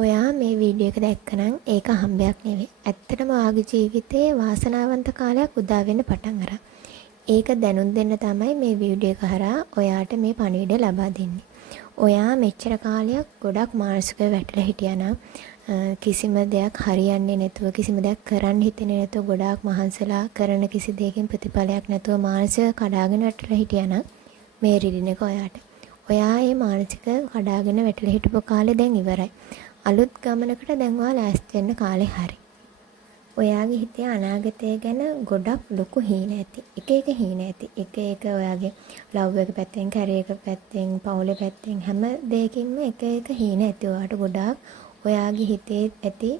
ඔයා මේ වීඩියෝ එක දැක්කනම් ඒක හම්බයක් නෙවෙයි. ඇත්තටම ඔයාගේ ජීවිතේ වාසනාවන්ත කාලයක් උදා වෙන්න පටන් අරන්. ඒක දැනුම් දෙන්න තමයි මේ වීඩියෝ එක හරහා ඔයාට මේ පණිවිඩය ලබා දෙන්නේ. ඔයා මෙච්චර කාලයක් ගොඩක් මානසිකව වැටලා හිටියානම් කිසිම දෙයක් හරියන්නේ නැතුව කිසිම දෙයක් කරන්න හිතෙන්නේ නැතුව ගොඩාක් මහන්සිලා කරන කිසි දෙයකින් ප්‍රතිඵලයක් නැතුව මානසික කඩාගෙන වැටලා හිටියානම් මේ රීඩින් එක ඔයාට. ඔයා මේ මානසික කඩාගෙන වැටලා හිටපු කාලේ දැන් ඉවරයි. අලුත් ගමනකට දැන් ඔයා ලෑස්ති වෙන්න කාලේ හරි. ඔයාගේ හිතේ අනාගතය ගැන ගොඩක් ලොකු හීන ඇති. එක හීන ඇති. එක ඔයාගේ ලව් එක පැත්තෙන්, කැරියර් එක පැත්තෙන්, පවුලේ පැත්තෙන් හැම දෙයකින්ම එක හීන ඇති. ඔයාට ගොඩාක් ඔයාගේ හිතේ ඇති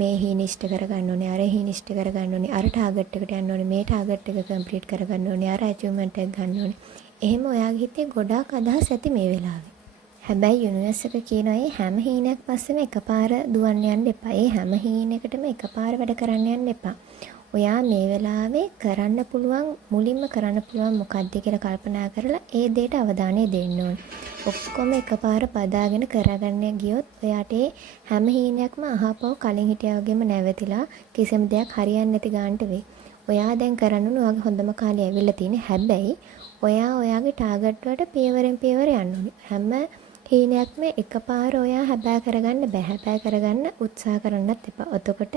මේ හීන ඉෂ්ට කරගන්න ඕනේ, අර හීන ඉෂ්ට කරගන්න ඕනේ, අර ටාගට් එකට යන්න ඕනේ, මේ ටාගට් එක කම්ප්ලීට් කරගන්න ඕනේ, අර ඇචීව්මන්ට් එක ගන්න ඕනේ. එහෙම ඔයාගේ හිතේ ගොඩාක් අදහස් ඇති මේ වෙලාවේ. හැබැයි යුනිවර්ස් එක කියනවා මේ හැම හීනයක් පස්සෙම එකපාර දුවන්න යන්න එපා. ඒ හැම හීනයකටම එකපාර වැඩ කරන්න යන්න එපා. ඔයා මේ වෙලාවේ කරන්න පුළුවන් මුලින්ම කරන්න පුළුවන් මොකක්ද කියලා කල්පනා කරලා ඒ දෙයට අවධානය දෙන්න ඕනේ. ඔක්කොම එකපාර පදාගෙන කරගන්න ගියොත් ඔයාට හැම හීනයක්ම අහපව කලින් හිටියා වගේම නැවතිලා කිසිම දෙයක් හරියන්නේ නැති ගන්නට වෙයි. ඔයා දැන් කරන්න ඕන ඔයාගේ හොඳම කාලේ ඇවිල්ලා තියෙන්නේ. හැබැයි ඔයා ඔයාගේ ටාගට් වලට පියවරෙන් පියවර යන්න ඕනේ. හැම හීනයක්ම එකපාර ඔයා හැබෑ කරගන්න බෑ. හැබෑ කරගන්න උත්සාහ කරන්නත් එපා. එතකොට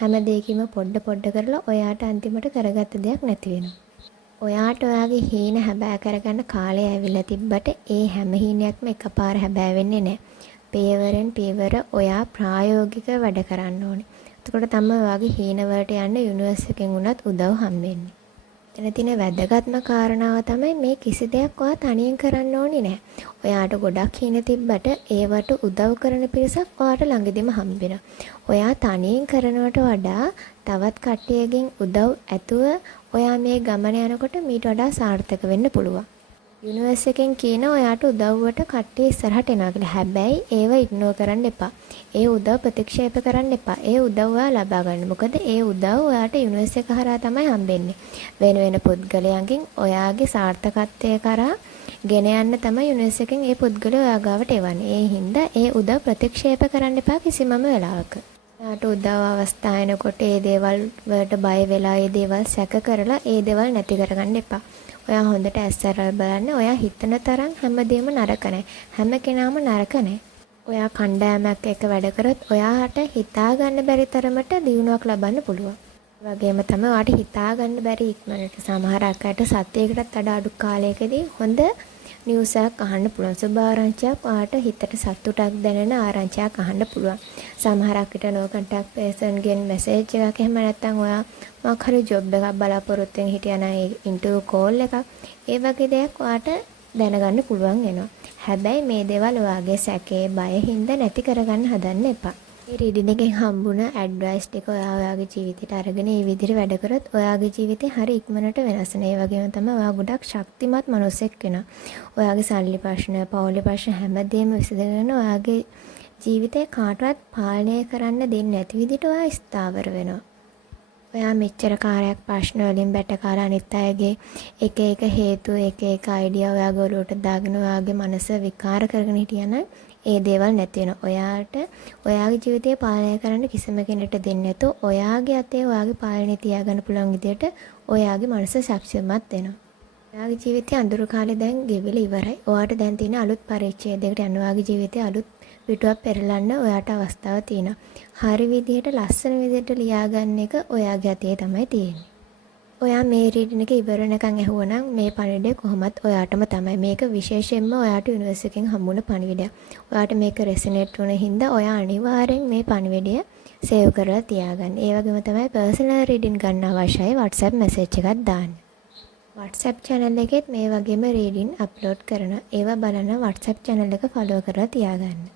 හැම දෙයකම පොඩ කරලා ඔයාට අන්තිමට කරගත්ත දෙයක් නැති වෙනවා. ඔයාට ඔයාගේ හීන හැබෑ කරගන්න කාලය ඇවිල්ලා තිබ්බට ඒ හැම හීනයක්ම එකපාර හැබෑ වෙන්නේ නැහැ. පියවරෙන් පියවර ඔයා ප්‍රායෝගික වැඩ කරන්න ඕනේ. එතකොට තමයි ඔයාගේ හීන වලට යන්න යුනිවර්ස් එකෙන් උනත් උදව් හම්බෙන්නේ. එතන තියෙන වැදගත්ම කාරණාව තමයි මේ කිසි දෙයක් ඔයා තනියෙන් කරන්න ඕනේ නැහැ. ඔයාට ගොඩක් හීන තිබ්බට ඒවට උදව් කරන පිරිසක් ඔයාට ළඟදිම හම්බෙනවා. ඔයා තනියෙන් කරනවට වඩා තවත් කට්ටියකින් උදව් ඇතුව ඔයා මේ ගමන යනකොට මීට වඩා සාර්ථක වෙන්න පුළුවන්. යුනිවර්ස් එකෙන් කියන ඔයාට උදව්වට කට්ටිය ඉස්සරහට එනවා කියලා. හැබැයි ඒව ඉග්නෝර් කරන්න එපා. ඒ උදව් ප්‍රතික්ෂේප කරන්න එපා. ඒ උදව් ඔයා ලබා ගන්න. මොකද ඒ උදව් ඔයාට යුනිවර්ස් එක හරහා තමයි හම්බෙන්නේ. වෙන පුද්ගලයන්ගෙන් ඔයාගේ සාර්ථකත්වය කරා ගෙන යන්න තමයි යුනිවර්ස් එකෙන් ඒ පුද්ගලයා ඔයා ගාවට එවන්නේ. ඒ හින්දා ඒ උදව් ප්‍රතික්ෂේප කරන්න එපා කිසිමම වෙලාවක. ඔයාට උදව් අවස්ථා එනකොට ඒ දේවල් වලට බය වෙලා ඒ දේවල් සැක කරලා ඒ දේවල් නැති කරගන්න එපා. ඔයා හොඳට ඇස්සරල් බලන්න. ඔයා හිතන තරම් හැමදේම නරක නැහැ. හැම කෙනාම නරක නැහැ. ඔයා කණ්ඩායමක් එක්ක වැඩ කරොත් ඔයාට හිතා ගන්න බැරි තරමට දියුණුවක් ලබන්න පුළුවන්. ඒ වගේම තමයි ඔයාට හිතා ගන්න බැරි ඉක්මනට සමහරක් අයට සත්‍යයකටත් වඩා අඩු කාලයකදී හොඳ නිවුස් එකක් අහන්න පුළුවන්. සුබ ආරංචියක් ඔයාට හිතට සතුටක් දැනෙන ආරංචියක් අහන්න පුළුවන්. සමහරක් විට නෝ කන්ටැක්ට් පර්සන් ගෙන් මැසේජ් එකක් එහෙම නැත්නම් ඔයා මොකක් හරි ජොබ් එකක් බලාපොරොත්තු වෙන හිටියා නම් ඒ ඉන්ටර්විව් කෝල් එකක් ඒ වගේ දෙයක් ඔයාට දැනගන්න පුළුවන් වෙනවා. හැබැයි මේ දේවල් ඔයාගේ සැකේ බය හින්දා නැති කරගන්න හදන්න එපා. මේ රීඩින් එකෙන් හම්බුන ඇඩ්වයිස් ටික ඔයාගේ ජීවිතේට අරගෙන මේ විදිහට වැඩ කරොත් ඔයාගේ ජීවිතේ හරි ඉක්මනට වෙනස් වෙනවා. ඒ වගේම තමයි ඔයා ගොඩක් ශක්තිමත් මිනිසෙක් වෙනවා. ඔයාගේ සල්ලි ප්‍රශ්න, පවුලේ ප්‍රශ්න හැමදේම විසඳගෙන ඔයාගේ ජීවිතේ කාටවත් පාලනය කරන්න දෙන්නේ නැති විදිහට ඔයා ස්ථාවර වෙනවා. ඔයා මෙච්චර කාර්යයක් ප්‍රශ්න වලින් බැට කාලා අනිත් අයගේ එක හේතු එක අයිඩියා ඔයාගේ ඔලුවට දාගෙන ඔයාගේ මනස විකාර කරගෙන හිටියනම් ඒ දේවල් නැති වෙනවා. ඔයාට ඔයාගේ ජීවිතය පාලනය කරන්න කිසිම කෙනෙකුට දෙන්නේ නැතුව ඔයාගේ අතේ ඔයාගේ පාලනය තියාගන්න පුළුවන් විදියට ඔයාගේ මනස ශක්තිමත් වෙනවා. ඔයාගේ ජීවිතයේ අඳුරු කාලේ දැන් ගෙවිලා ඉවරයි. ඔයාට දැන් තියෙන අලුත් පරිච්ඡේදයකට යන ඔයාගේ ජීවිතයේ අලුත් පිටුවක් පෙරලන්න ඔයාට අවස්ථාව තියෙනවා. හරි විදිහට ලස්සන විදිහට ලියාගන්න එක ඔයාගේ අතේ තමයි තියෙන්නේ. ඔයා මේ රීඩින් එක ඉවර වෙනකන් ඇහුවනම් මේ පණිවිඩය කොහොමත් ඔයාටම තමයි. මේක විශේෂයෙන්ම ඔයාට යුනිවර්ස් එකෙන් හම්බුන පණිවිඩයක්. ඔයාට මේක රෙසනේට් වුණ හින්දා ඔයා අනිවාර්යෙන් මේ පණිවිඩය සේව් කරලා තියාගන්න. ඒ වගේම තමයි පර්සනල් රීඩින් ගන්න අවශ්‍යයි WhatsApp මැසේජ් එකක් දාන්න. WhatsApp channel එකෙත් මේ වගේම රීඩින් අප්ලෝඩ් කරනවා. ඒවා බලන්න WhatsApp channel එක follow කරලා තියාගන්න.